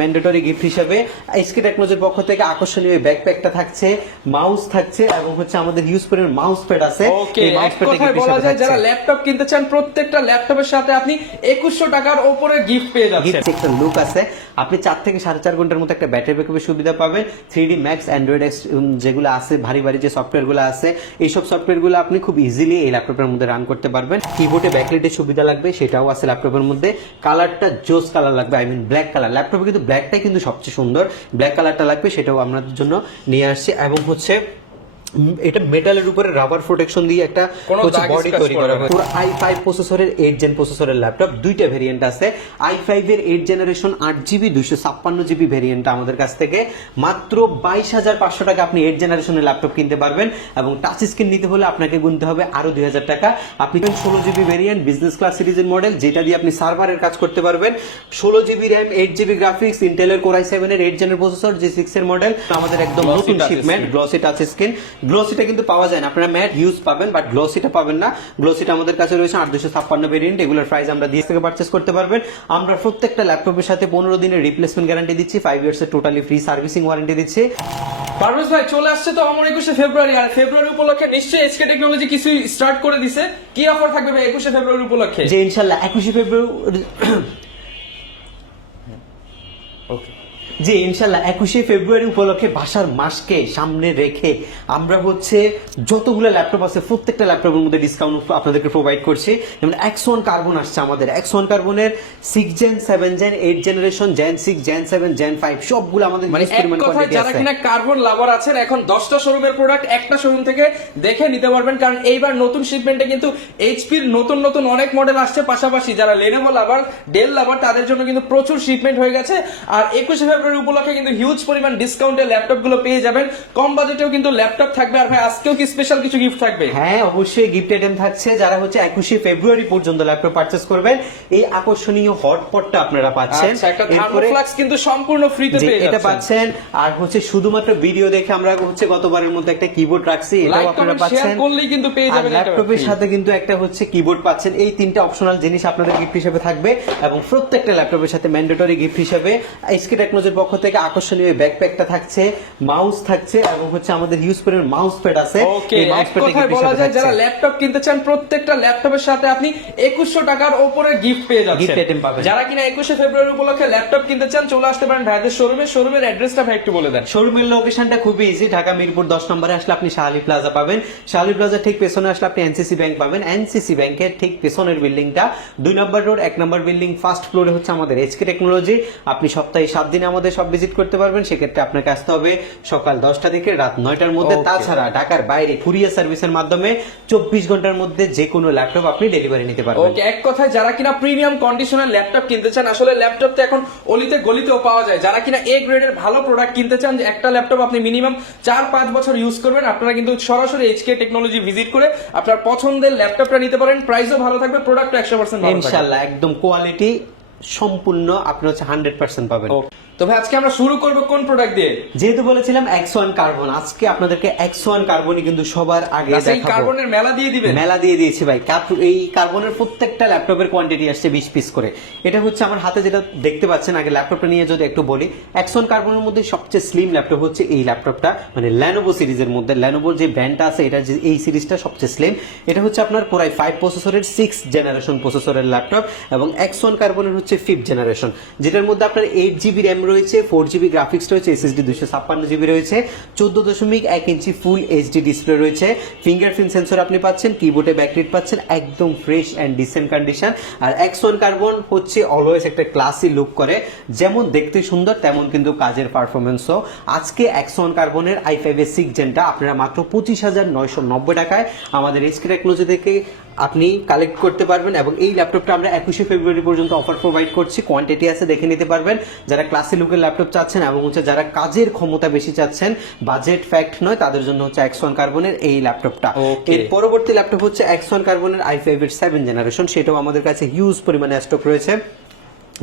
Mandatory gift হিসেবে SK টেকনোলজির পক্ষ থেকে আকর্ষণীয় ব্যাকপ্যাকটা থাকছে মাউস থাকছে এবং হচ্ছে আমাদের ইউজ পরিমাণ মাউস প্যাড আছে এই মাউস এক প্যাডটা বলা যায় যারা ল্যাপটপ কিনতে চান প্রত্যেকটা ল্যাপটপের সাথে আপনি একুশশো টাকার ওপরে গিফট পেয়ে যাচ্ছেন। গিফট একটা লুক আছে। আপনি চার থেকে সাড়ে চার ঘণ্টার মতো একটা ব্যাটারি ব্যাকআপের সুবিধা পাবেন। Three D max Android X যেগুলো আছে ভারী ভারী যে সফটওয়্যারগুলো আছে এইসব সফটওয়্যারগুলো আপনি খুব ইজিলি এই ল্যাপটপের মধ্যে রান করতে পারবেন। কিবোর্ডে ব্যাকলাইটের সুবিধা লাগবে সেটাও আছে ল্যাপটপের মধ্যে। কালারটা জোস কালার লাগবে আই মিন ব্ল্যাক কালার ল্যাপটপে কিন্তু ব্ল্যাকটাই কিন্তু সবচেয়ে সুন্দর। ব্ল্যাক কালারটা লাগবে সেটাও আপনাদের জন্য নিয়ে আসছি। এবং হচ্ছে এটা মেটালের উপরে রাবার প্রোটেকশন দিয়ে একটা হচ্ছে বডি তৈরি করা। হয়েছে আই ফাইভ প্রসেসরের এইট জেন প্রসেসরের ল্যাপটপ দুইটা ভেরিয়েন্ট আছে। আই ফাইভ এর এইট জেনারেশন আট জিবি দুইশো ছাপ্পান্ন জিবি ভেরিয়েন্ট আমাদের কাছ থেকে। মাত্র বাইশ হাজার পাঁচশো টাকা আপনি এইট জেনারেশনের ল্যাপটপ কিনতে পারবেন এবং টাচ স্ক্রিন নিতে হলে আপনাকে গুনতে হবে আরও দুই হাজার টাকা। আপনি ষোলো জিবি ভেরিয়েন্ট বিজনেস ক্লাস সিরিজের মডেল যেটা দিয়ে আপনি সার্ভারের কাজ করতে পারবেন। ষোলো GB RAM eight GB graphics ইন্টেলের কোরাই সেভেন এর এইট জেনের প্রসেসর জি সিক্স এর মডেল আমাদের একদম নতুন শিপমেন্ট গ্লসি টাচ স্ক্রিন গ্লসিটা কিন্তু পাওয়া যায় না। আপনারা ম্যাট ইউজ পাবেন বাট গ্লোসিটা পাবেন না। গ্লোসিটা আমাদের কাছে রয়েছে আট দুশো ছাপ্পান্ন ভেরিয়েন্ট এগুলোর প্রাইস আমরা দিয়ে থেকে পারচেস করতে পারবেন। আমরা প্রত্যেকটা ল্যাপটপের সাথে পনেরো দিনের রিপ্লেসমেন্ট গ্যারান্টি দিচ্ছি। ফাইভ ইয়ার্স এর টোটালি ফ্রি সার্ভিসিং ওয়ারেন্টি দিচ্ছি। পারভেজ ভাই চলে আসছে তো আমার একুশে ফেব্রুয়ারি। আর ফেব্রুয়ারি উপলক্ষে নিশ্চয়ই এসকে টেকনোলজি কিছু স্টার্ট করে দিছে। কি অফার থাকবে ভাই একুশে ফেব্রুয়ারি উপলক্ষে? যে ইনশাল্লাহ একুশে ফেব্রুয়ারি ওকে যে ইনশাল্লাহ একুশে ফেব্রুয়ারি উপলক্ষে ভাষার মাসকে সামনে রেখে আমরা হচ্ছে যতগুলো ল্যাপটপ আছে প্রত্যেকটা ল্যাপটপের মধ্যে ডিসকাউন্ট আপনাদেরকে প্রোভাইড করছি। যেমন এক্স ওয়ান কার্বন আসছে আমাদের। এক্স ওয়ান কার্বনের six gen seven gen eight generation gen six gen seven gen five সবগুলো আমাদের মানে যারা। কিনা কার্বন লাভার আছেন এখন দশটা শোরুমের প্রোডাক্ট একটা শোরুম থেকে দেখে নিতে পারবেন। কারণ এইবার নতুন শিপমেন্টে কিন্তু এইচপির নতুন নতুন অনেক মডেল আসছে। পাশাপাশি যারা লেনোভো লাভার ডেল লাভার তাদের জন্য কিন্তু প্রচুর শিপমেন্ট হয়ে গেছে। আর একুশে ফেব্রুয়ারি উপলক্ষে কিন্তু হিউজ পরিমাণ ডিসকাউন্টে ল্যাপটপগুলো পেয়ে যাবেন। কম বাজেটেও কিন্তু ল্যাপটপ থাকবে। আর ভাই আজকেও কি স্পেশাল কিছু গিফট থাকবে? হ্যাঁ অবশ্যই গিফট আইটেম থাকছে। যারা হচ্ছে একুশে ফেব্রুয়ারি পর্যন্ত ল্যাপটপ পারচেস করবেন এই আকর্ষণীয় হটপটটা আপনারা পাচ্ছেন। আচ্ছা একটা থার্মোফ্লাক্স কিন্তু সম্পূর্ণ ফ্রিতে পেয়ে এটা পাচ্ছেন। আর হচ্ছে শুধুমাত্র ভিডিও দেখে আমরা হচ্ছে গতবারের মধ্যে একটা কিবোর্ড রাখছি এটাও আপনারা পাচ্ছেন। করলেই কিন্তু পেয়ে যাবেন ল্যাপটপের সাথে কিন্তু একটা হচ্ছে কিবোর্ড পাচ্ছেন। এই তিনটা অপশনাল জিনিস আপনাদের গিফট হিসেবে থাকবে এবং প্রত্যেকটা ল্যাপটপের সাথে ম্যান্ডেটরি গিফট হিসেবে। এসকে টেকনোলজির পক্ষ থেকে আকর্ষণীয় ব্যাকপ্যাকটা থাকছে মাউস থাকছে এবং হচ্ছে আমাদের ইউজ পরিমাণ মাউস প্যাড আছে। এই মাউস এক প্যাডটা বলা যায় যারা ল্যাপটপ কিনতে চান প্রত্যেকটা ল্যাপটপের সাথে আপনি একুশশো টাকার ওপরে গিফট পেয়ে যাচ্ছেন। Gift item পাবেন। যারা কিনা একুশে ফেব্রুয়ারি উপলক্ষে ল্যাপটপ কিনতে চান চলে আসতে পারেন ভাইদের শোরুমে শোরুমের অ্যাড্রেসটা ভাই একটু বলে দেন। শোরুমের লোকেশনটা খুবই ইজি ঢাকা মিরপুর দশ নম্বরে আসলে আপনি শাহালি প্লাজা পাবেন। শাহালি প্লাজা ঠিক পেছনে আসলে আপনি এনসিসি ব্যাংক পাবেন। এনসিসি ব্যাংকের ঠিক পেছনের বিল্ডিংটা। দুই নম্বর রোড এক নম্বর বিল্ডিং ফার্স্ট ফ্লোরে হচ্ছে আমাদের এইচকে টেকনোলজি আপনি সপ্তাহে সাত দিনে আমাদের সব ভিজিট করতে পারবেন সেক্ষেত্রে আপনাকে আসতে হবে সকাল দশটা থেকে রাত নয়টার মধ্যে। তাছাড়া ঢাকার বাইরে কুরিয়ার সার্ভিসের মাধ্যমে চব্বিশ ঘণ্টার মধ্যে যে কোনো ল্যাপটপ আপনি ডেলিভারি নিতে পারবেন। ওকে এক কথায় যারা কিনা প্রিমিয়াম কন্ডিশনের ল্যাপটপ কিনতে চান আসলে ল্যাপটপ তো এখন অলিতে গলিতেও পাওয়া যায়। যারা কিনা এ গ্রেডের ভালো প্রোডাক্ট কিনতে চান যে একটা ল্যাপটপ আপনি মিনিমাম চার পাঁচ বছর ইউজ করবেন আপনারা কিন্তু সরাসরি এইচকে টেকনোলজি ভিজিট করে আপনার পছন্দের ল্যাপটপটা নিতে পারেন। প্রাইসও ভালো থাকবে প্রোডাক্ট একশো পার্সেন্ট ইনশাল্লাহ একদম কোয়ালিটি সম্পূর্ণ আপনি হচ্ছে হান্ড্রেড পার্সেন্ট পাবেন। তো ভাই আজকে আমরা শুরু করব কোন প্রোডাক্ট দিয়ে? যেহেতু বলেছিলাম এক্স ওয়ান কার্বন আজকে আপনাদেরকে এক্স ওয়ান কার্বনই কিন্তু সবার আগে এই দেখাবো। কার্বনের মেলা দিয়ে দিবেন? মেলা দিয়ে দিয়েছি ভাই। এই কার্বনের প্রত্যেকটা ল্যাপটপের কোয়ান্টিটি আসছে বিশ পিস করে। এটা হচ্ছে আমার হাতে যেটা দেখতে পাচ্ছেন আগে ল্যাপটপটা নিয়ে যদি একটু বলি এক্সন কার্বনের মধ্যে সবচেয়ে স্লিম ল্যাপটপ হচ্ছে এই ল্যাপটপটা মানে ল্যানোভো সিরিজের মধ্যে। ল্যানোভোর যে ব্র্যান্ডটা আছে এটা যে এই সিরিজটা সবচেয়ে স্লিম এটা হচ্ছে আপনার কোরাই ফাইভ প্রসেসরের সিক্স জেনারেশন প্রসেসরের ল্যাপটপ এবং এক্সন কার্বনের হচ্ছে ফিফথ জেনারেশন যেটার মধ্যে আপনার এইট জিবি র্যাম রয়েছে ফোর জিবি গ্রাফিক্স রয়েছে এসএসডি দুশো ছাপ্পান্ন জিবি রয়েছে, চোদ্দ দশমিক এক ইঞ্চি ফুল এইচডি ডিসপ্লে রয়েছে। ফিঙ্গারপ্রিন্ট সেন্সর আপনি পাচ্ছেন কিবোর্ডে ব্যাকলিট পাচ্ছেন, একদম ফ্রেশ অ্যান্ড ডিসেন্ট কন্ডিশন আর এক্স ওয়ান কার্বন হচ্ছে অলওয়েজ একটা ক্লাসি লুক করে, যেমন দেখতে সুন্দর, তেমন কিন্তু কাজের পারফরমেন্সও আজকে এক্স ওয়ান কার্বনের আই ফাইভ এর সিক্স জেনটা আপনারা মাত্র পঁচিশ হাজার নয়শো নব্বই টাকায় আমাদের এইচকে টেকনোলজি থেকে আপনি কালেক্ট করতে পারবেন এবং এই ল্যাপটপটা আমরা একুশে ফেব্রুয়ারি পর্যন্ত অফার প্রোভাইড করছি। কোয়ান্টিটি আছে দেখে নিতে পারবেন। যারা ক্লাসে লুকের ল্যাপটপ চাচ্ছেন এবং হচ্ছে যারা কাজের ক্ষমতা বেশি চাচ্ছেন বাজেট ফ্যাক্ট নয় তাদের জন্য হচ্ছে এক্স ওয়ান কার্বনের এই ল্যাপটপটা. এর পরবর্তী ল্যাপটপ হচ্ছে এক্স ওয়ান কার্বনের আই ফাইভ এর সেভেন জেনারেশন সেটাও আমাদের কাছে হিউজ পরিমাণে স্টক রয়েছে।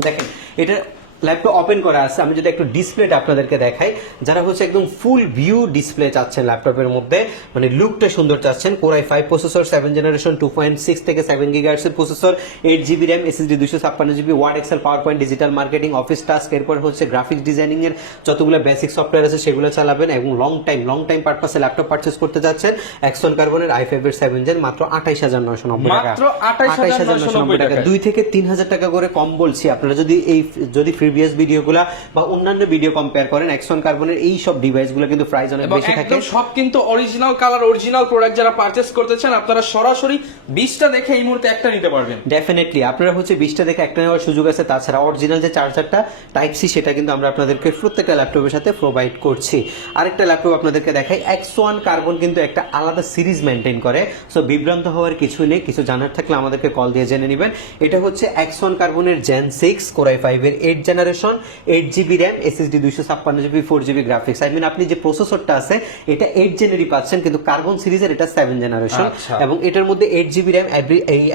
দেখেন এটা ল্যাপটপ ওপেন করা আছে। আমি যদি একটু ডিসপ্লেটা আপনাদেরকে দেখাই যারা হচ্ছে একদম ফুল ভিউ ডিসপ্লে চাচ্ছেন ল্যাপটপের মধ্যে মানে লুকটা সুন্দর চাচ্ছেন core I five processor seven generation two point six থেকে seven গিগার্সের processor eight GB RAM SSD দুশো ছাপ্পান্ন GB Word Excel PowerPoint digital marketing office task এরপর হচ্ছে গ্রাফিক্স ডিজাইনিং এর যতগুলো বেসিক সফটওয়্যার আছে সেগুলো চালাবেন এবং লং টাইম লং টাইম পারপাসে ল্যাপটপ পারচেস করতে যাচ্ছেন। এক্সন কার্বনের আই ফাইভ এর সেভেন জেন মাত্র আঠাইশ হাজার নয়শো নব্বই টাকা। আঠাইশ মাত্র 28,990 টাকা। টাকায়। দুই থেকে তিন হাজার টাকা করে কম বলছি। আপনারা যদি এই যদি প্রিভিয়াস ভিডিওগুলা বা অন্যান্য ভিডিও কম্পেয়ার করেন এক্সন কার্বনের এই সব ডিভাইসগুলো কিন্তু প্রাইস অনেক বেশি থাকে। একদম সব কিন্তু অরিজিনাল কালার অরিজিনাল প্রোডাক্ট যারা পারচেস করতে চান আপনারা সরাসরি বিশটা দেখে এই মুহূর্তে একটা নিতে পারবেন। ডেফিনেটলি আপনারা হচ্ছে বিশটা দেখে একটা নেওয়ার সুযোগ আছে। তাছাড়া অরিজিনাল যে চার্জারটা টাইপ সি সেটা কিন্তু আমরা আপনাদেরকে প্রত্যেকটা ল্যাপটপের সাথে প্রোভাইড করছি। আরেকটা ল্যাপটপ আপনাদেরকে দেখাই এক্স ওয়ান কার্বন কিন্তু একটা আলাদা সিরিজ মেনটেন করে। সো বিভ্রান্ত হওয়ার কিছু নেই কিছু জানার থাকলে আমাদেরকে কল দিয়ে জেনে নেবেন। এটা হচ্ছে এক্স ওয়ান কার্বনের gen six core I five এর eight generation eight GB RAM SSD দুইশো ছাপ্পান্ন GB four GB graphics I mean আপনি যে প্রসেসরটা আছে এটা এইট জেনারি পাচ্ছেন কিন্তু কার্বন সিরিজের এটা সেভেন জেনারেশন আচ্ছা। এবং এটার মধ্যে eight GB RAM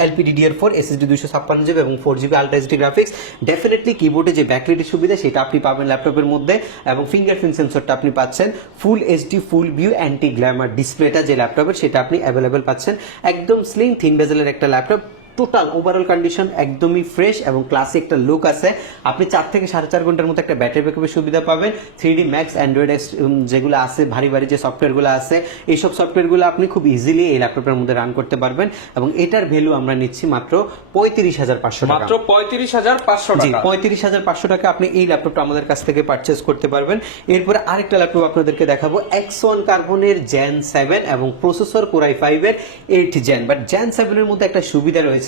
LPDDR four SSD দুইশো ছাপ্পান্ন জিবি এবং four GB ultra HD graphics definitely কিবোর্ডে যে ব্যাকলিটির সুবিধা সেটা আপনি পাবেন ল্যাপটপের মধ্যে এবং ফিঙ্গারপ্রিন্ট সেন্সরটা আপনি পাচ্ছেন। Full HD full view anti glamour ডিসপ্লেটা যে ল্যাপটপের সেটা আপনি অ্যাভেলেবেল পাচ্ছেন। একদম স্লিং থিন বেজেলের একটা ল্যাপটপ টোটাল ওভারঅল কন্ডিশন একদমই ফ্রেশ এবং ক্লাসি একটা লুক আছে। আপনি চার থেকে সাড়ে চার ঘণ্টার মতো একটা ব্যাটারি ব্যাকআপের সুবিধা পাবেন। থ্রি ডি ম্যাক্স অ্যান্ড্রয়েড যেগুলো আছে ভারী ভারী যে সফটওয়্যারগুলো আছে এইসব সফটওয়্যারগুলো আপনি খুব ইজিলি এই ল্যাপটপের মধ্যে রান করতে পারবেন এবং এটার ভ্যালু আমরা নিচ্ছি মাত্র পঁয়ত্রিশ হাজার পাঁচশো মাত্র পঁয়ত্রিশ হাজার পাঁচশো জি পঁয়ত্রিশ হাজার পাঁচশো টাকা আপনি এই ল্যাপটপটা আমাদের কাছ থেকে পারচেস করতে পারবেন। এরপরে আরেকটা ল্যাপটপ আপনাদেরকে দেখাবো। এক্স ওয়ান কার্বনের জেন সেভেন এবং প্রসেসর কোরাই ফাইভের এইট জেন বাট জেন সেভেনের মধ্যে একটা সুবিধা রয়েছে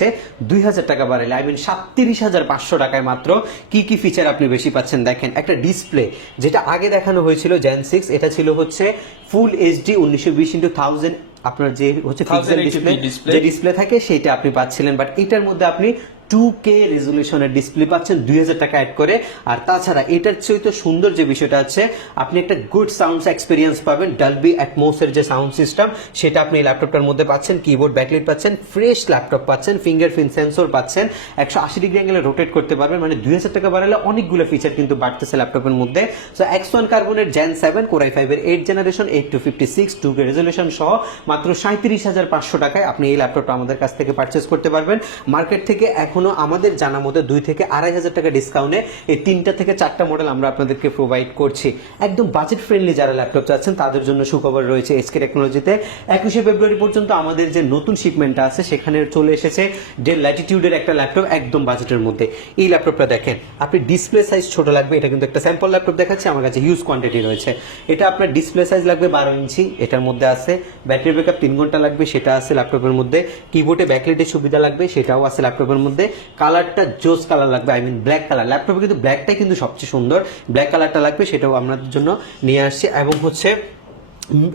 দুই হাজার টাকা বাড়ালে আই মিন সাতত্রিশ হাজার পাঁচশো টাকায় মাত্র। কি কি ফিচার আপনি বেশি পাচ্ছেন দেখেন। একটা ডিসপ্লে যেটা আগে দেখানো হয়েছিল জেন সিক্স এটা ছিল হচ্ছে ফুল এইচডি উনিশশো বিশ ইন্টু থাউজেন্ড আপনার যে হচ্ছে পিক্সেল 1080p ডিসপ্লে যে ডিসপ্লে থাকে সেটা আপনি পাচ্ছিলেন। বাট এটার মধ্যে আপনি টু কে রেজলিউশনের ডিসপ্লে পাচ্ছেন দুই হাজার টাকা অ্যাড করে। আর তাছাড়া এটার চেয়ে সুন্দর যে বিষয়টা আছে, আপনি একটা গুড সাউন্ডস এক্সপিরিয়েন্স পাবেন ডালবি অ্যাটমোসের যে সাউন্ড সিস্টেম সেটা আপনি এই ল্যাপটপটার মধ্যে পাচ্ছেন কিবোর্ড ব্যাকলাইট পাচ্ছেন ফ্রেশ ল্যাপটপ পাচ্ছেন ফিঙ্গারপ্রিন্ট সেন্সর পাচ্ছেন, একশো আশি ডিগ্রি অ্যাঙ্গেলে রোটেট করতে পারবেন মানে দুই হাজার টাকা বাড়ালে অনেকগুলো ফিচার কিন্তু বাড়তেছে ল্যাপটপের মধ্যে। সো এক্স ওয়ান কার্বনের জেন সেভেন কোরাই ফাইভের eight generation eight two fifty six two K resolution সহ মাত্র সাঁত্রিশ হাজার পাঁচশো টাকায় আপনি এই ল্যাপটপটা আমাদের কাছ থেকে পারচেস করতে পারবেন। মার্কেট থেকে এখনও আমাদের জানা মতো দুই থেকে আড়াই হাজার টাকা ডিসকাউন্টে এই তিনটা থেকে চারটা মডেল আমরা আপনাদেরকে প্রোভাইড করছি। একদম বাজেট ফ্রেন্ডলি যারা ল্যাপটপ চাচ্ছেন, তাদের জন্য সুখবর রয়েছে এসকে টেকনোলজিতে একুশে ফেব্রুয়ারি পর্যন্ত আমাদের যে নতুন শিপমেন্টটা আছে, সেখানে চলে এসেছে ডেল ল্যাটিটিউডের একটা ল্যাপটপ একদম বাজেটের মধ্যে। এই ল্যাপটপটা দেখেন, আপনি ডিসপ্লে সাইজ ছোট লাগবে, এটা কিন্তু একটা স্যাম্পল ল্যাপটপ দেখাচ্ছে, আমার কাছে হিউজ কোয়ান্টিটি রয়েছে। এটা আপনার ডিসপ্লে সাইজ লাগবে বারো ইঞ্চি, এটার মধ্যে আছে ব্যাটারি ব্যাকআপ তিন ঘণ্টা লাগবে, সেটা আছে ল্যাপটপের মধ্যে। কিবোর্ডে ব্যাকলাইটের সুবিধা লাগবে, সেটাও আছে ল্যাপটপের মধ্যে। কালারটা জোস কালার লাগবে আই মিন ব্ল্যাক কালার। ল্যাপটপে কিন্তু ব্ল্যাকটাই কিন্তু সবচেয়ে সুন্দর। ব্ল্যাক কালারটা লাগবে সেটাও আপনাদের জন্য নিয়ে আসছে। এবং হচ্ছে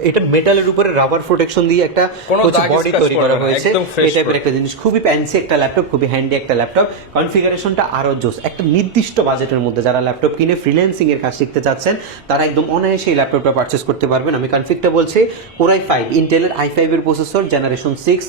এটা মেটালের উপরে রাবার প্রোটেকশন দিয়ে একটা হচ্ছে বডি তৈরি করা হয়েছে। এই টাইপের একটা জিনিস। খুবই ফ্যান্সি একটা ল্যাপটপ খুবই হ্যান্ডি একটা ল্যাপটপ কনফিগারেশনটা আরও জোস। একটা নির্দিষ্ট বাজেটের মধ্যে যারা ল্যাপটপ কিনে ফ্রিল্যান্সিং এর কাজ শিখতে চাচ্ছেন তারা একদম অনায়াসে এই ল্যাপটপটা পারচেস করতে পারবেন। আমি কনফিগটা বলছি কোরাই ফাইভ ইন্টেলের আই ফাইভ এর processor generation six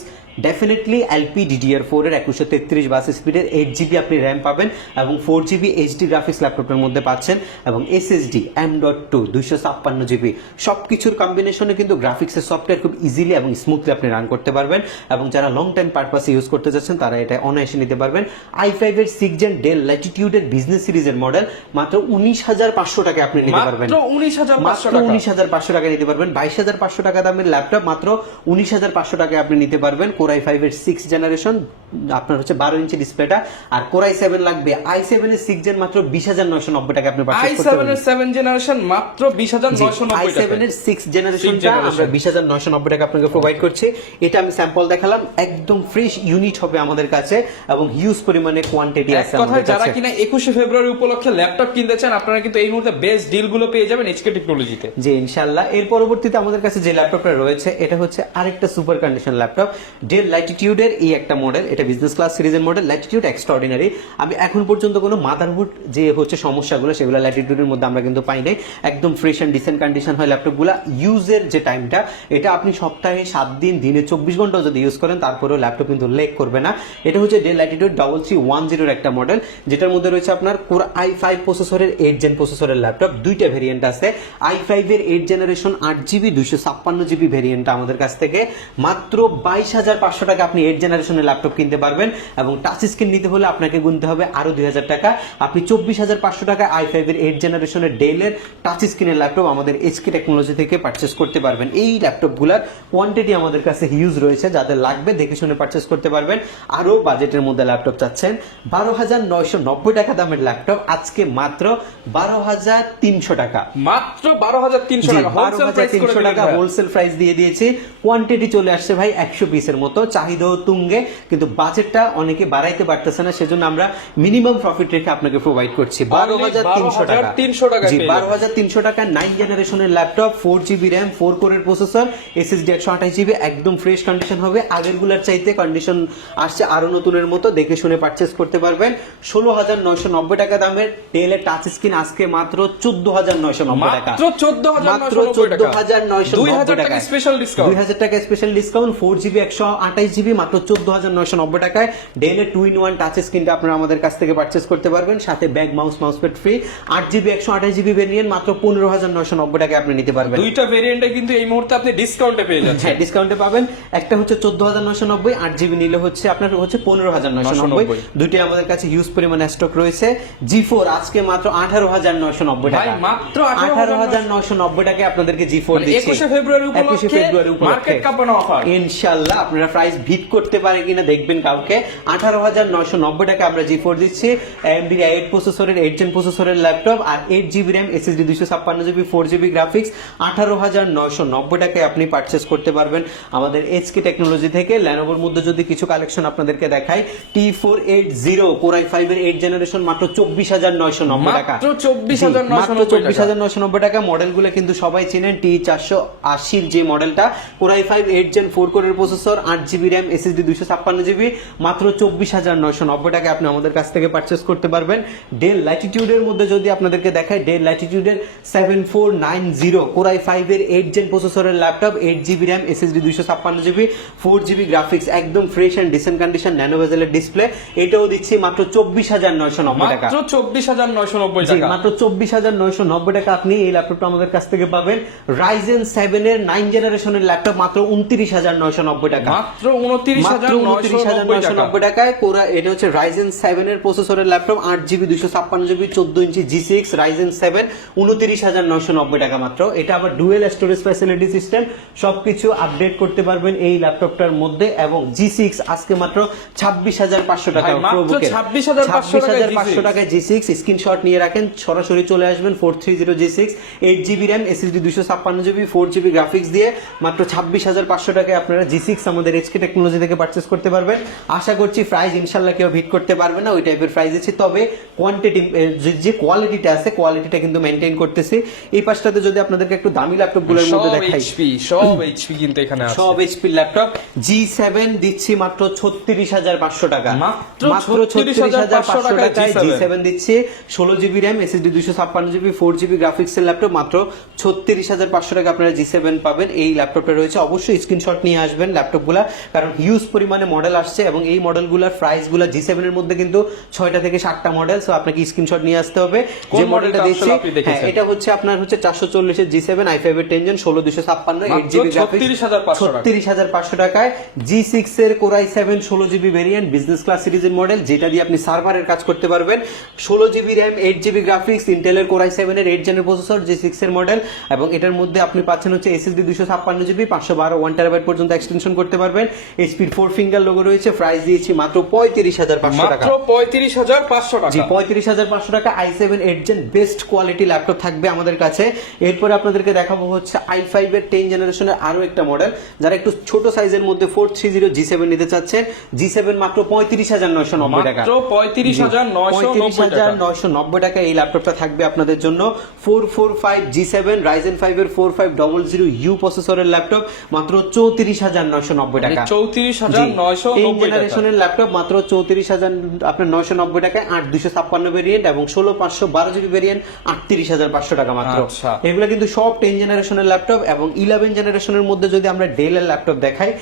definitely LP DDR four এর একুশশো তেত্রিশ বাস স্পিডের এইট জিবি আপনি র্যাম পাবেন এবং ফোর জিবি এইচডি গ্রাফিক্স ল্যাপটপের মধ্যে পাচ্ছেন এবং এসএসডি এম ডট টু দুইশো ছাপ্পান্ন জিবি সব কিছুর কম্বিনেশনে কিন্তু গ্রাফিক্সের সফটওয়্যার খুব ইজিলি এবং স্মুথলি আপনি রান করতে পারবেন এবং যারা লং টাইম পারপাসে ইউজ করতে যাচ্ছেন তারা এটা অনায়াসে নিতে পারবেন। আই ফাইভ এর সিক্স জেন ডেল ল্যাটিটিউডের বিজনেস সিরিজের মডেল মাত্র উনিশ হাজার পাঁচশো টাকা আপনি নিতে পারবেন। উনিশ হাজার মাত্র টাকা। উনিশ হাজার পাঁচশো টাকা নিতে পারবেন। বাইশ হাজার পাঁচশো টাকা দামের ল্যাপটপ মাত্র উনিশ হাজার পাঁচশো টাকায় আপনি নিতে পারবেন। কোরাই ফাইভ এর সিক্স জেনারেশন আপনার হচ্ছে বারো ইঞ্চি ডিসপ্লেটা আর কোরাই সেভেন লাগবে আই সেভেন এর সিক্স জেন মাত্র বিশ হাজার নয়শো নব্বই টাকা আপনি আই সেভেন এর সেভেন জেনারেশন মাত্র বিশ হাজার নয়শো আই সেভেন এর সিক্স জেনারেশনটা আমরা বিশ হাজার নয়শো নব্বই টাকা আপনাকে প্রোভাইড করছি। এটা আমি স্যাম্পল দেখালাম একদম ফ্রেশ ইউনিট হবে আমাদের কাছে এবং হিউজ পরিমাণে কোয়ান্টিটি আছে আমাদের যারা কিনা একুশে ফেব্রুয়ারি উপলক্ষে ল্যাপটপ কিনতে চান আপনারা কিন্তু এই মুহূর্তে বেস্ট ডিলগুলো পেয়ে যাবেন এইচকে টেকনোলজিতে জি ইনশাল্লাহ এর পরবর্তীতে আমাদের কাছে যে ল্যাপটপটা রয়েছে এটা হচ্ছে আরেকটা সুপার কন্ডিশন ল্যাপটপ ডেল ল্যাটিটিউডের এই একটা মডেল এটা বিজনেস ক্লাস সিরিজের মডেল ল্যাটিটিউড এক্সট্রাঅর্ডিনারি আমি এখন পর্যন্ত কোনো মাদারহুড যে হচ্ছে সমস্যাগুলো, সেগুলো ল্যাটিটিউডের মধ্যে আমরা কিন্তু পাই নাই। একদম ফ্রেশ অ্যান্ড ডিসেন্ট কন্ডিশন হয় ল্যাপটপগুলো ইউজের যে টাইমটা এটা আপনি সপ্তাহে সাত দিন, দিনে চব্বিশ ঘণ্টা যদি ইউজ করেন, তারপরেও ল্যাপটপ কিন্তু লেক করবে না। এটা হচ্ছে Dell Latitude double three one জিরোর একটা মডেল যেটার মধ্যে রয়েছে আপনার কোর আই ফাইভ প্রসেসরের এইট জেন প্রসেসরের ল্যাপটপ দুইটা ভেরিয়েন্ট আছে। আই ফাইভের এইট জেনারেশন আট জিবি দুইশো ছাপ্পান্ন জিবি ভেরিয়েন্ট আমাদের কাছ থেকে। মাত্র বাইশ হাজার পাঁচশো টাকা আপনি এইট জেনারেশনের ল্যাপটপ কিনতে পারবেন এবং টাচ স্ক্রিন নিতে হলে আপনাকে গুনতে হবে আরও দুই হাজার টাকা। আপনি চব্বিশ হাজার পাঁচশো টাকা আই ফাইভের এইট জেনারেশনের ডেলের টাচ স্ক্রিনের ল্যাপটপ আমাদের এইচকে টেকনোলজি থেকে পারচেস করতে পারবেন। এই ল্যাপটপগুলোর কোয়ান্টিটি আমাদের কাছে হিউজ রয়েছে যাদের লাগবে দেখে শুনে পারচেস করতে পারবেন। আরও বাজেটের মধ্যে ল্যাপটপ চাচ্ছেন। বারো হাজার নয়শো নব্বই টাকা দামের ল্যাপটপ আজকে মাত্র বারো হাজার তিনশো টাকা। মাত্র বারো হাজার তিনশো টাকা। হোলসেল প্রাইস তিনশো টাকা হোলসেল প্রাইস দিয়ে দিয়েছি। কোয়ান্টিটি চলে আসছে ভাই একশো পিসের মতো। চাহিদাও তুঙ্গে কিন্তু বাজেটটা অনেকে বাড়াইতে পারতেছে না সেজন্য আমরা মিনিমাম প্রফিট রেখে আপনাকে প্রোভাইড করছি। বারো হাজার তিনশো টাকা। 12,300 টাকায় জি বারো হাজার তিনশো টাকা নাইন জেনারেশনের laptop four GB RAM four কোরের প্রসেসর এসএসডি একশো আঠাশ জিবি একদম ফ্রেশ কন্ডিশন হবে। আগেরগুলার চাইতে কন্ডিশন আসছে আরও নতুনের মতো দেখে শুনে পারচেস করতে পারবেন। ষোলো হাজার নয়শো নব্বই টাকা দামের ডেলের টাচ স্ক্রিন আজকে মাত্র চোদ্দ হাজার নয়শো নব্বই টাকা। মাত্র চোদ্দ হাজার মাত্র নয়শো নব্বই টাকা। টাকা স্পেশাল দুই হাজার টাকা স্পেশাল ডিসকাউন্ট ফোর জিবি একশো আঠাশ জিবি মাত্র চোদ্দ হাজার নয়শো নব্বই টাকায় ডেলের টু ইন ওয়ান টাচ স্ক্রিনটা আপনারা আমাদের কাছ থেকে পারচেস করতে পারবেন। সাথে bag mouse mouse pad free আট জিবি একশো আঠাশ জিবি ভেরিয়েন্ট মাত্র পনেরো হাজার নয়শো নব্বই টাকায় আপনি নিতে পারবেন। দুইটা ভেরিয়েন্টে কিন্তু এই মুহূর্তে আপনি ডিসকাউন্টে পেয়ে যাচ্ছেন। হ্যাঁ ডিসকাউন্টে পাবেন। একটা হচ্ছে চোদ্দ হাজার নয়শো নব্বই আট জিবি নিলে হচ্ছে আপনার হচ্ছে পনেরো হাজার নয়শো নব্বই। 990 দুইটি আমাদের কাছে হিউজ পরিমাণে স্টক রয়েছে। জি ফোর আজকে মাত্র আঠারো হাজার নয়শো নব্বই টাকা। মাত্র আঠারো হাজার নয়শো নব্বই টাকায় আপনাদেরকে জি ফোর মানে 21 ফেব্রুয়ারি উপলক্ষে ফেব্রুয়ারি মার্কেট কাঁপানো অফার ইনশাল্লাহ আপনারা প্রাইস ভিট করতে পারে কিনা দেখবেন কাউকে। আঠারো হাজার নয়শো নব্বই টাকা আমরা জি ফোর দিচ্ছি। এমডি এইট প্রসেসরের এইট জেন প্রসেসরের ল্যাপটপ আর এইট জিবি র্যাম এসএসডি দুইশো ছাপ্পান্ন জিবি ফোর জিবি গ্রাফিক্স আঠারো হাজার নয়শো নব্বই টাকায় আপনি পারচেস করতে পারবেন। আমাদের এইচকে টেকনোলজি থেকে ল্যানোভোর মধ্যে যদি কিছু কালেকশন আপনাদেরকে দেখাই T four eight zero core i five এর এইট জেনারেশন মাত্র চব্বিশ হাজার নয়শো নব্বই টাকা। মাত্র 24,990 মাত্র চব্বিশ হাজার নয়শো নব্বই টাকা। মডেলগুলো কিন্তু সবাই চেনেন টি চারশো আশির যে মডেলটা core i five eight gen four কোরের প্রসেসর আট জিবি র্যাম এসএসডি দুইশো ছাপ্পান্ন জিবি মাত্র চব্বিশ হাজার নয়শো নব্বই টাকা আপনি আমাদের কাছ থেকে পারচেস করতে পারবেন। ডেল ল্যাটিটিউডের মধ্যে যদি আপনাদেরকে দেখায় Dell ল্যাটিটিউডের seven four nine zero core i five এর এইট জেন প্রসেসরের laptop eight GB RAM SSD দুইশো ছাপ্পান্ন জিবি ফোর জিবি গ্রাফিক্স একদম fresh and decent condition nano ভেজেলের display এটাও দিচ্ছি মাত্র চব্বিশ হাজার নয়শো নব্বই টাকা। মাত্র চব্বিশ হাজার নয়শো নব্বই টাকা। মাত্র চব্বিশ হাজার নয়শো নব্বই টাকা আপনি এই ল্যাপটপটা আমাদের কাছ থেকে পাবেন। রাইজেন সেভেন এর নাইন জেনারেশনের ল্যাপটপ মাত্র উনত্রিশ হাজার নয়শো নব্বই টাকা। মাত্র উনত্রিশ হাজার উনত্রিশ হাজার নয়শো নব্বই টাকায় কোরা এটা হচ্ছে রাইজেন প্রসেসরের ল্যাপটপ আট জিবি দুইশো ছাপ্পান্ন জিবি চোদ্দ ইঞ্চি জি সিক্স রাইজেন সেভেন উনত্রিশ হাজার নয়শো নব্বই টাকা মাত্র। এটা আবার ডুয়েল স্টোরেজ ফ্যাসিলিটি সিস্টেম সবকিছু আপডেট করতে পারবেন এই ল্যাপটপটার মধ্যে এবং জি সিক্স আজকে মাত্র ছাব্বিশ হাজার পাঁচশো টাকা 26,500 টাকায় পাঁচশো G6 টাকায় জি সিক্স স্ক্রিনশট নিয়ে রাখেন সরাসরি চলে আসবেন four three zero G six eight GB RAM SSD দুশো ছাপ্পান্ন জিবি ফোর জিবি গ্রাফিক্স দিয়ে মাত্র ছাব্বিশ হাজার পাঁচশো টাকায় আপনারা জি সিক্স আমাদের এইচকে টেকনোলজি থেকে পারচেস করতে পারবেন। আশা করছি প্রাইস ইনশাল্লাহ কেউ ভিট করতে পারবে না ওই টাইপের প্রাইস আছে তবে কোয়ান্টিটি যে কোয়ালিটিটা আছে কোয়ালিটিটা কিন্তু মেনটেন করতেছি। এই পাশটাতে যদি আপনাদেরকে একটু দামি ল্যাপটপগুলোর মধ্যে দেখাই। সব এইচপি কিন্তু এখানে আছে। সব এইচপি ল্যাপটপ জি সেভেন দিচ্ছি মাত্র ছত্রিশ হাজার পাঁচশো টাকা। মাত্র ছত্রিশ হাজার পাঁচশো টাকায় টাকায় জি সেভেন দিচ্ছি। ষোলো জিবি র্যাম এসএসডি দুশো ছাপ্পান্ন জিবি ফোর জিবি গ্রাফিক্স এর ল্যাপটপ মাত্র ছত্রিশ হাজার পাঁচশো টাকা আপনারা জি সেভেন পাবেন। এই ল্যাপটপটা রয়েছে। অবশ্যই স্ক্রিনশট নিয়ে আসবেন ল্যাপটপ ল্যাপটপগুলা কারণ হিউজ পরিমাণে মডেল আসছে এবং এই মডেলগুলোর প্রাইসগুলো জি সেভেন এর মধ্যে কিন্তু ছয়টা থেকে সাতটা মডেল সো আপনাকে স্ক্রিনশট নিয়ে আসতে হবে যে মডেলটা দিচ্ছি? হ্যাঁ, এটা হচ্ছে আপনার হচ্ছে চারশো চল্লিশের জি সেভেন আই ফাইভ এর টেনজন ষোলো দুশো ছাপ্পান্ন এইট জিবি 36,500 টাকা। তিরিশ হাজার পাঁচশো টাকায় জি সিক্স এর কোরাই সেভেন ষোলো জিবি ভেরিয়েন্ট বিজনেস ক্লাস সিরিজের মডেল যেটা দিয়ে আপনি সার্ভারের কাজ করতে পারবেন ষোলো GB RAM eight GB graphics ইন্টেলের কোরাই সেভেন এর এইট জেনের প্রসেসর জি সিক্স এর মডেল এবং এটার মধ্যে আপনি পাচ্ছেন হচ্ছে এসএসডি দুশো ছাপ্পান্ন জিবি পাঁচশো বারো ওয়ান টেরাবাইট পর্যন্ত এক্সটেনশন করতে পারবেন এইচপির ফোর ফিঙ্গার লোগো রয়েছে প্রাইস দিয়েছি মাত্র পঁয়ত্রিশ হাজার পাঁচশো টাকা। মাত্র পঁয়ত্রিশ হাজার পাঁচশো টাকা। জি পঁয়ত্রিশ হাজার পাঁচশো টাকা I seven eight gen best quality laptop থাকবে আমাদের কাছে। এরপরে আপনাদেরকে দেখাবো হচ্ছে আই ফাইভ এর টেন জেনারেশনের আরও একটা মডেল যারা একটু ছোট সাইজের মধ্যে four three zero G seven নিতে চাচ্ছেন জি সেভেন মাত্র পঁয়ত্রিশ হাজার নয়শো নব্বই টাকা। মাত্র পঁয়ত্রিশ হাজার পঁয়ত্রিশ হাজার নয়শো নব্বই টাকা এই ল্যাপটপটা থাকবে আপনাদের জন্য। Four four five G seven Ryzen five এর four five double zero U প্রসেসরের ল্যাপটপ মাত্র চৌত্রিশ হাজার নয়শো নব্বই টাকা। চৌত্রিশ হাজার নয়শো এই জেনারেশনের ল্যাপটপ মাত্র চৌত্রিশ হাজার আপনার নয়শো নব্বই টাকায় আট দুশো ছাপ্পান্ন ভেরিয়েন্ট এবং ষোলো পাঁচশো বারো জিবি ভেরিয়েন্ট আটত্রিশ হাজার পাঁচশো টাকা মাত্র। আচ্ছা। এগুলো কিন্তু সব টেন জেনারেশনের ল্যাপটপ এবং ইলেভেন জেনারেশনের মধ্যে যদি আমরা ল্যাপটপ দেখাই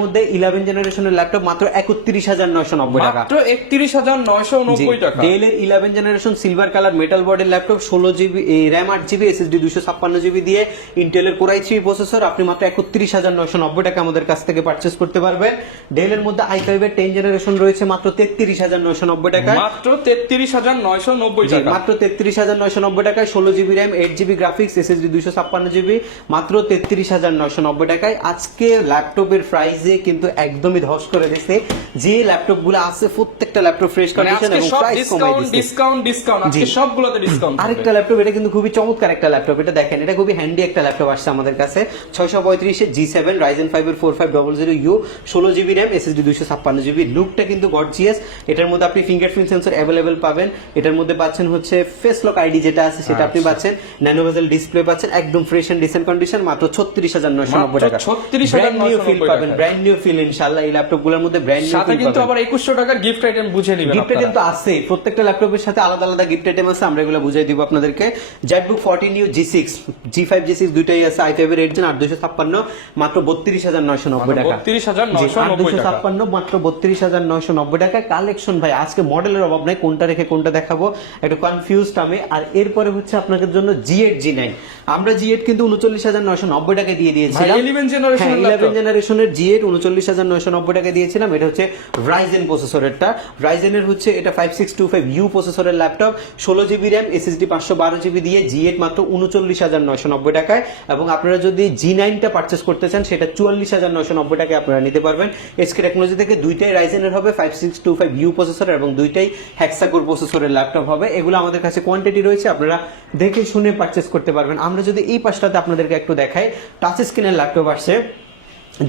মধ্যে ইলেভেন জেনারেশনের ল্যাপটপ মাত্র একত্রিশ হাজার নয়শো নব্বই টাকা। মাত্র একত্রিশ হাজার নয়শো নব্বই টাকা। ডেল এর eleven generation silver colour metal বডির ল্যাপটপ ষোলো জিবি র্যাম আট জিবি এসএসডি দুশো ছাপ্পান্ন জিবি দিয়ে ইন্টেলের কোরাই থ্রি প্রসেসর আপনি মাত্র একত্রিশ হাজার নয়শো নব্বই টাকা আমাদের কাছ থেকে পারচেস করতে পারবেন। ডেল এর মধ্যে আই ফাইভ এর টেন জেনারেশন রয়েছে মাত্র তেত্রিশ হাজার নয়শো নব্বই টাকায়। মাত্র তেত্রিশ হাজার নয়শো নব্বই টাকা। মাত্র তেত্রিশ হাজার নয়শো নব্বই টাকায় ষোলো GB RAM eight GB graphics SSD দুশো ছাপ্পান্ন জিবি মাত্র তেত্রিশ হাজার নয়শো নব্বই টাকায়। আজকে ল্যাপটপের প্রাইসে কিন্তু একদমই ধস করে দিচ্ছে যে ল্যাপটপগুলো আছে প্রত্যেকটা ল্যাপটপ ফ্রেশ কন্ডিশন এবং প্রাইস কমাই ডিসকাউন্ট দিচ্ছে ডিসকাউন্ট ডিসকাউন্ট আজকে সবগুলোতে ডিসকাউন্ট আরেকটা ল্যাপটপ এটা কিন্তু খুবই চমৎকার একটা ল্যাপটপ এটা দেখেন এটা খুবই হ্যান্ডি একটা ল্যাপটপ আসছে আমাদের কাছে। ছয়শো পঁয়ত্রিশে জি সেভেন রাইজেন ফাইভ এর four five double zero U ষোলো জিবি র্যাম এসএসডি দুশো ছাপ্পান্ন জিবি লুকটা কিন্তু গডজিয়াস এটার মধ্যে আপনি ফিঙ্গারপ্রিন্ট সেন্সর অ্যাভেলেবেল পাবেন। এটার মধ্যে পাচ্ছেন হচ্ছে ফেস লক আইডি যেটা আছে সেটা আপনি পাচ্ছেন। ন্যানোভেজেল ডিসপ্লে পাচ্ছেন একদম ফ্রেশ এন্ড ডিসেন্ট কন্ডিশন মাত্র ছত্রিশ হাজার নয়শো নব্বই টাকা। 36,990 ফিল পাবেন ব্র্যান্ড নিউ ফিল ইনশাল্লাহ এই ল্যাপটপগুলোর মধ্যে ব্র্যান্ড নিউ ফিল কিন্তু আবার একুশশো টাকার গিফট আইটেম বুঝে নেবেন গিফট আইটেম তো আছে প্রত্যেকটা ল্যাপটপের সাথে আলাদা আলাদা গিফট আইটেম আছে আমরা এগুলো বুঝাই দিব আপনাদেরকে। ZBook fourteen U G six G five G six দুইটাই আছে আই ফাইভ এর রেট আট দুশো ছাপ্পান্ন মাত্র বত্রিশ হাজার নয়শো নব্বই টাকা বত্রিশ হাজার নয়শো নব্বই দুশো টাকা। ছাপ্পান্ন মাত্র বত্রিশ হাজার নয়শো নব্বই টাকা কালেকশন ভাই আজকে মডেলের অভাব নাই কোনটা রেখে কোনটা দেখাবো একটু কনফিউজড আমি। আর এরপরে হচ্ছে আপনাদের জন্য জি এইট জি নাইন আমরা জি এইট কিন্তু উনচল্লিশ হাজার নয়শো নব্বই টাকা দিয়ে দিয়েছিলাম। ভাই, 11 generation এর ইলেভেন জেনারেশনের জি এইট উনচল্লিশ হাজার নয়শো নব্বই টাকা দিয়েছিলাম। এটা হচ্ছে রাইজেন প্রসেসরেরটা রাইজেনের হচ্ছে এটা five six two five U প্রসেসরের ল্যাপটপ ষোলো জিবি র্যাম এসএসডি পাঁচশো বারো জিবি দিয়ে জি এইট মাত্র উনচল্লিশ হাজার নয়শো নব্বই টাকায়। এবং আপনারা যদি জি নাইনটা পার্চেস করতে চান সেটা চুয়াল্লিশ হাজার নয়শো নব্বই টাকায় আপনারা নিতে পারবেন। এসকে টেকনোলজি থেকে দুইটাই রাইজেনের হবে five six two five U processor এবং দুইটাই হ্যাক্সাকোর প্রসেসরের ল্যাপটপ হবে। এগুলো আমাদের কাছে কোয়ান্টিটি রয়েছে, আপনারা দেখে শুনে পারচেস করতে পারবেন। আমরা যদি এই পাশটাতে আপনাদেরকে একটু দেখাই টাচ স্ক্রিনের ল্যাপটপ আসছে।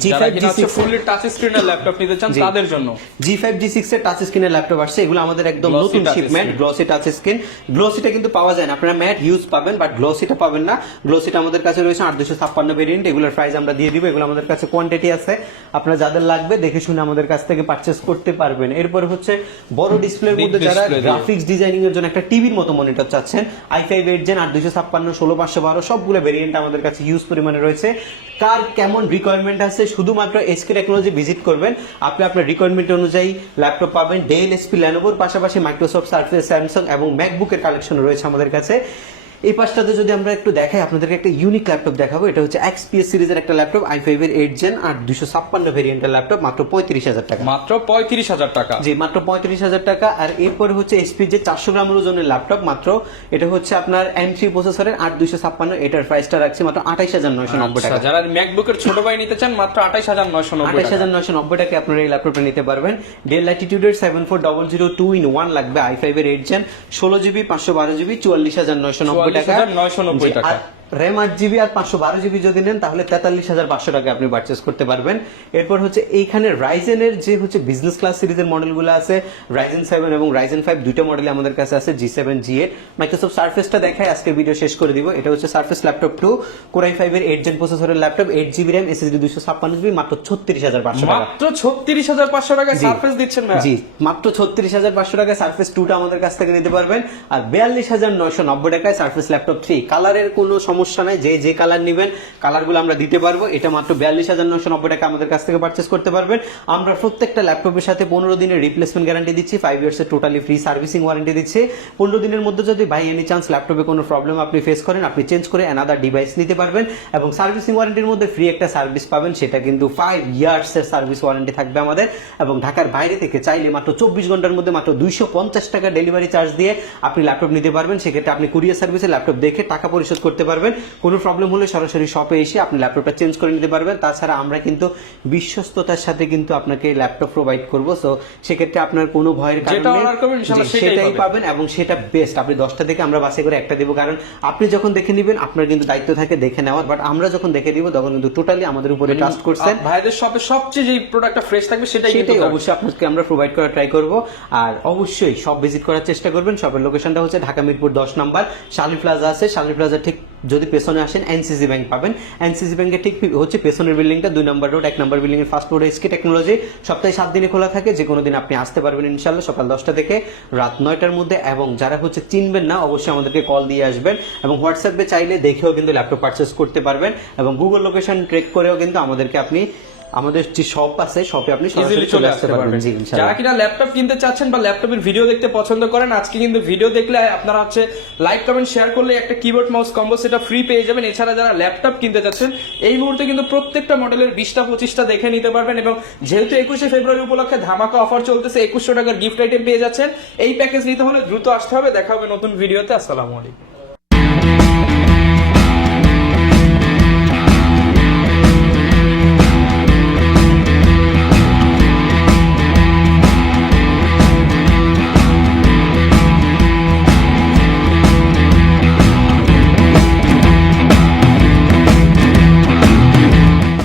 জি যারা ফাইভ কিনা জি হচ্ছে সিক্স ফুললি টাচ স্ক্রিনের ল্যাপটপ নিতে চান তাদের জন্য। জি ফাইভ জি সিক্স এর টাচ স্ক্রিনের ল্যাপটপ আসছে এগুলো আমাদের একদম নতুন শিপমেন্ট গ্লসি টাচ স্ক্রিন গ্লসিটা কিন্তু পাওয়া যায় না আপনারা ম্যাট ইউজ পাবেন বাট গ্লসিটা পাবেন না। গ্লসিটা আমাদের কাছে রয়েছে আট দুশো ছাপ্পান্ন ভেরিয়েন্ট এগুলোর প্রাইস আমরা দিয়ে দিব এগুলো আমাদের কাছে কোয়ান্টিটি আছে। আপনারা যাদের লাগবে দেখে শুনে আমাদের কাছ থেকে করতে পারবেন। এরপর হচ্ছে বড় ডিসপ্লের মধ্যে যারা গ্রাফিক্স ডিজাইনিং এর জন্য একটা টিভির মতো মনিটর চাচ্ছেন আই ফাইভ এইট জেন আট দুশো ছাপ্পান্ন ষোলো পাঁচশো বারো সবগুলো ভেরিয়েন্ট আমাদের কাছে ইউজ পরিমাণে রয়েছে। কার কেমন রিকোয়ারমেন্ট আছে শুধুমাত্র এসকে টেকনোলজি ভিজিট করবেন। আপনি আপনার রিকোয়ারমেন্ট অনুযায়ী ল্যাপটপ পাবেন। ডেল এসপি ল্যানোভোর পাশাপাশি মাইক্রোসফট সার্ফেস স্যামসং এবং ম্যাকবুকের কালেকশন রয়েছে আমাদের কাছে। এই পাশটাতে যদি আমরা একটু দেখাই আপনাদেরকে একটা ইউনিক ল্যাপটপ দেখাবো। এটা হচ্ছে এক্সপিএস সিরিজের একটা ল্যাপটপ আই ফাইভ এর এইট জেন আর দুশো ছাপ্পান্ন ভেরিয়েন্টের ল্যাপটপ মাত্র পঁয়ত্রিশ হাজার টাকা। মাত্র পঁয়ত্রিশ হাজার টাকা। জি মাত্র পঁয়ত্রিশ হাজার টাকা। আর এরপরে হচ্ছে এসপি যে চারশো গ্রামের ওজনের ল্যাপটপ মাত্র এটা হচ্ছে আপনার এম থ্রি প্রসেসরের আট দুইশো ছাপ্পান্ন এটার প্রাইসটা রাখছি মাত্র আঠাইশ হাজার নয়শো নব্বই আচ্ছা, টাকা যারা ম্যাকবুকের ছোট ভাই নিতে চান মাত্র আঠাইশ হাজার নয়শো নব্বই আঠাইশ হাজার নয়শো নব্বই টাকা আপনারা এই ল্যাপটপটা নিতে পারবেন। Dell ল্যাটিটিউডের seven four double zero two in one লাগবে আই ফাইভ এর এইট জেন ষোলো জিবি পাঁচশো বারো জিবি চুয়াল্লিশ হাজার নয়শো নব্বই টাকা নয়শো নব্বই টাকা। র্যাম আট জিবি আর পাঁচশো বারো জিবি যদি নেন তাহলে তেতাল্লিশ হাজার পাঁচশো টাকা আপনি পারচেস করতে পারবেন। এরপর হচ্ছে এইখানে রাইজেনের যে হচ্ছে বিজনেস ক্লাস সিরিজের মডেলগুলো আছে রাইজেন সেভেন এবং রাইজেন ফাইভ দুইটা মডেল আমাদের কাছে আছে G seven G eight Microsoft সার্ফেসটা দেখাই আজকে ভিডিও শেষ করে দিব। এটা হচ্ছে Surface laptop two core i ফাইভের এইট জেন প্রসেসরের laptop eight GB RAM SSD দুশো ছাপ্পান্ন জিবি মাত্র ছত্রিশ হাজার পাঁচশো টাকা। মাত্র ছত্রিশ হাজার পাঁচশো টাকা। সার্ফেস দিচ্ছেন ভাই জি মাত্র ছত্রিশ হাজার পাঁচশো টাকায় সার্ফেস টুটা আমাদের কাছ থেকে নিতে পারবেন। আর বিয়াল্লিশ হাজার নয়শো নব্বই টাকায় সার্ফেস ল্যাপটপ থ্রি কালারের কোনো সমস্যা নাই যে যে কালার নেবেন কালারগুলো আমরা দিতে পারব। এটা মাত্র বিয়াল্লিশ হাজার নয়শো নব্বই টাকা আমাদের কাছ থেকে পারচেস করতে পারবেন। আমরা প্রত্যেকটা ল্যাপটপের সাথে পনেরো দিনের রিপ্লেসমেন্ট গ্যারান্টি দিচ্ছি ফাইভ ইয়ার্সের টোটালি ফ্রি সার্ভিসিং ওয়ারেন্টি দিচ্ছি। পনেরো দিনের মধ্যে যদি বাই এনি চান্স ল্যাপটপে কোনো প্রবলেম আপনি ফেস করেন, আপনি চেঞ্জ করে অ্যানাদার ডিভাইস নিতে পারবেন এবং সার্ভিসিং ওয়ারেন্টির মধ্যে ফ্রি একটা সার্ভিস পাবেন, সেটা কিন্তু ফাইভ ইয়ার্স এর সার্ভিস ওয়ারেন্টি থাকবে আমাদের। এবং ঢাকার বাইরে থেকে চাইলে মাত্র চব্বিশ ঘণ্টার মধ্যে মাত্র দুইশো পঞ্চাশ টাকা ডেলিভারি চার্জ দিয়ে আপনি ল্যাপটপ নিতে পারবেন। সেক্ষেত্রে আপনি কুরিয়ার সার্ভিসে ল্যাপটপ দেখে টাকা পরিশোধ করতে পারবেন। কোনো প্রবলেম হলে সরাসরি শপে এসে আপনি ল্যাপটপটা চেঞ্জ করে নিতে পারবেন। তাছাড়া আমরা কিন্তু বিশ্বস্ততার সাথে কিন্তু আপনাকে ল্যাপটপ প্রোভাইড করব। সো সেক্ষেত্রে আপনার কোনো ভয়ের কারণে সেটাই পাবেন। এবং সেটা বেস্ট আপনি দশটা থেকে আমরা বাসে করে একটা দিব। কারণ আপনি যখন দেখে নেবেন আপনার কিন্তু দায়িত্ব থাকে দেখে নেওয়ার। বাট আমরা যখন দেখে দিব তখন কিন্তু টোটালি আমাদের উপরে ট্রাস্ট করছেন। ভাইদের শপে সবচেয়ে যে প্রোডাক্টটা ফ্রেশ থাকবে সেটাই কিন্তু সেটাই অবশ্যই আপনাকে আমরা প্রোভাইড করার ট্রাই করব। আর অবশ্যই সব ভিজিট করার চেষ্টা করবেন। শপের লোকেশনটা হচ্ছে ঢাকা মিরপুর দশ নাম্বার। শালি প্লাজা আছে। শালি প্লাজা ঠিক যদি পেছনে আসেন, এনসিসি ব্যাংক পাবেন। এনসিসি ব্যাংকের ঠিক হচ্ছে পেছনের বিল্ডিংটা, দুই নম্বর রোড এক নম্বর বিল্ডিং এর ফার্স্ট ফ্লোর এসকে টেকনোলজি সপ্তাহে সাত দিনে খোলা থাকে যে কোনো দিন আপনি আসতে পারবেন ইনশাল্লাহ সকাল দশটা থেকে রাত নয়টার মধ্যে। এবং যারা হচ্ছে চিনবেন না, অবশ্যই আমাদেরকে কল দিয়ে আসবেন। এবং হোয়াটসঅ্যাপে চাইলে দেখেও কিন্তু ল্যাপটপ পারচেস করতে পারবেন। এবং গুগল লোকেশন ট্রেক করেও কিন্তু আমাদেরকে আপনি আমাদের যে শপ আছে শপে আপনি সরাসরি চলে আসতে পারবেন। জি যারা কিনা ল্যাপটপ কিনতে চাচ্ছেন বা ল্যাপটপের ভিডিও দেখতে পছন্দ করেন আজকে কিন্তু ভিডিও দেখলে আপনারা হচ্ছে লাইক কমেন্ট শেয়ার করলে একটা কিবোর্ড মাউস কম্বো সেটা ফ্রি পেয়ে যাবেন। এছাড়া যারা ল্যাপটপ কিনতে চাচ্ছেন এই মুহূর্তে কিন্তু প্রত্যেকটা মডেলের বিশটা পঁচিশটা দেখে নিতে পারবেন এবং যেহেতু একুশে ফেব্রুয়ারি উপলক্ষে ধামাকা অফার চলতেছে একুশশো টাকার গিফট আইটেম পেয়ে যাচ্ছেন। এই প্যাকেজ নিতে হলে দ্রুত আসতে হবে। দেখা হবে নতুন ভিডিওতে আসসালামু আলাইকুম।